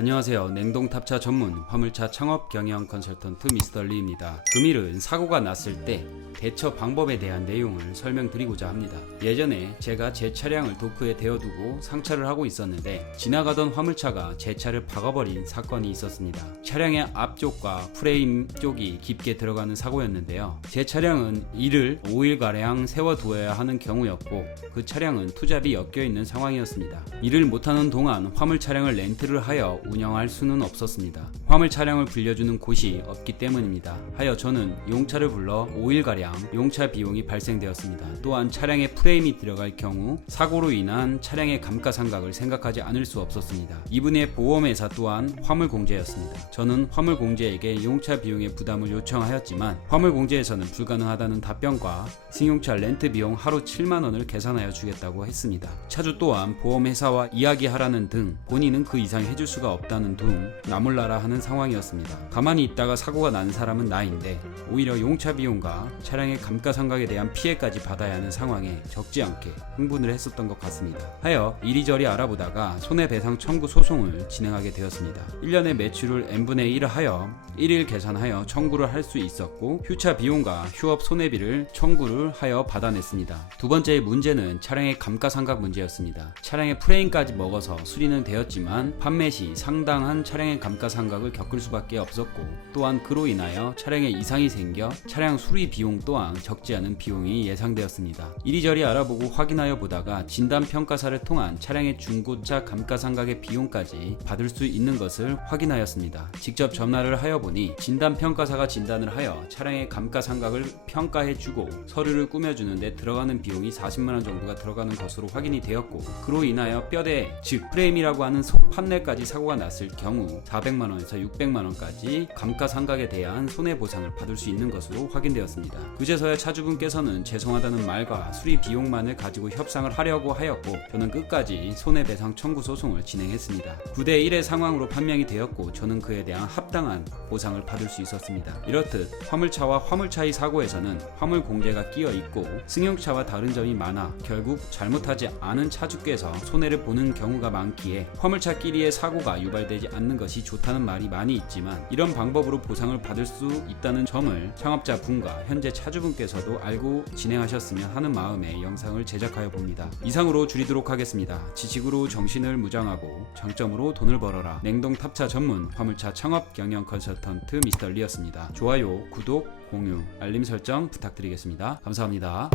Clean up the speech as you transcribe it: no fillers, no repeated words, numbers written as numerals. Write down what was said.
안녕하세요. 냉동탑차 전문 화물차 창업 경영 컨설턴트 미스터 리입니다. 금일은 사고가 났을 때 대처 방법에 대한 내용을 설명드리고자 합니다. 예전에 제가 제 차량을 도크에 대어두고 상차를 하고 있었는데 지나가던 화물차가 제 차를 박아버린 사건이 있었습니다. 차량의 앞쪽과 프레임 쪽이 깊게 들어가는 사고였는데요. 제 차량은 이를 5일가량 세워두어야 하는 경우였고 그 차량은 투잡이 엮여있는 상황이었습니다. 일을 못하는 동안 화물 차량을 렌트를 하여 운영할 수는 없었습니다. 화물 차량을 빌려주는 곳이 없기 때문입니다. 하여 저는 용차를 불러 5일가량 용차 비용이 발생되었습니다. 또한 차량에 프레임이 들어갈 경우 사고로 인한 차량의 감가상각을 생각하지 않을 수 없었습니다. 이분의 보험회사 또한 화물공제였습니다. 저는 화물공제에게 용차 비용의 부담을 요청하였지만 화물공제에서는 불가능하다는 답변과 승용차 렌트 비용 하루 7만원을 계산하여 주겠다고 했습니다. 차주 또한 보험회사와 이야기하라는 등 본인은 그 이상 해줄 수가 없다는 둥 나몰라라 하는 상황이었습니다. 가만히 있다가 사고가 난 사람은 나인데 오히려 용차 비용과 차량의 감가상각에 대한 피해까지 받아야 하는 상황에 적지 않게 흥분을 했었던 것 같습니다. 하여 이리저리 알아보다가 손해배상 청구 소송을 진행하게 되었습니다. 1년의 매출을 n분의 1을 하여 1일 계산하여 청구를 할 수 있었고 휴차 비용과 휴업 손해비를 청구를 하여 받아냈습니다. 두 번째의 문제는 차량의 감가상각 문제였습니다. 차량의 프레임까지 먹어서 수리는 되었지만 판매 시 상당한 차량의 감가상각을 겪을 수밖에 없었고 또한 그로 인하여 차량에 이상이 생겨 차량 수리 비용 또한 적지 않은 비용이 예상되었습니다. 이리저리 알아보고 확인하여 보다가 진단평가사를 통한 차량의 중고차 감가상각의 비용까지 받을 수 있는 것을 확인하였습니다. 직접 전화를 하여 보니 진단평가사가 진단을 하여 차량의 감가상각을 평가해주고 서류를 꾸며주는데 들어가는 비용이 40만원 정도가 들어가는 것으로 확인이 되었고 그로 인하여 뼈대 즉 프레임이라고 하는 속 판넬까지 사고가 났을 경우 400만원에서 600만원까지 감가상각에 대한 손해보상을 받을 수 있는 것으로 확인되었습니다. 그제서야 차주분께서는 죄송하다는 말과 수리 비용만을 가지고 협상을 하려고 하였고 저는 끝까지 손해배상 청구 소송을 진행했습니다. 9대1의 상황으로 판명이 되었고 저는 그에 대한 합당한 보상을 받을 수 있었습니다. 이렇듯 화물차와 화물차의 사고에서는 화물 공제가 끼어 있고 승용차와 다른 점이 많아 결국 잘못하지 않은 차주께서 손해를 보는 경우가 많기에 화물차끼리의 사고가 유발되지 않는 것이 좋다는 말이 많이 있지만 이런 방법으로 보상을 받을 수 있다는 점을 창업자분과 현재 차주분께서도 알고 진행하셨으면 하는 마음에 영상을 제작하여 봅니다. 이상으로 줄이도록 하겠습니다. 지식으로 정신을 무장하고 장점으로 돈을 벌어라. 냉동탑차 전문 화물차 창업 경영 컨설턴트 미스터 리였습니다. 좋아요, 구독, 공유, 알림 설정 부탁드리겠습니다. 감사합니다.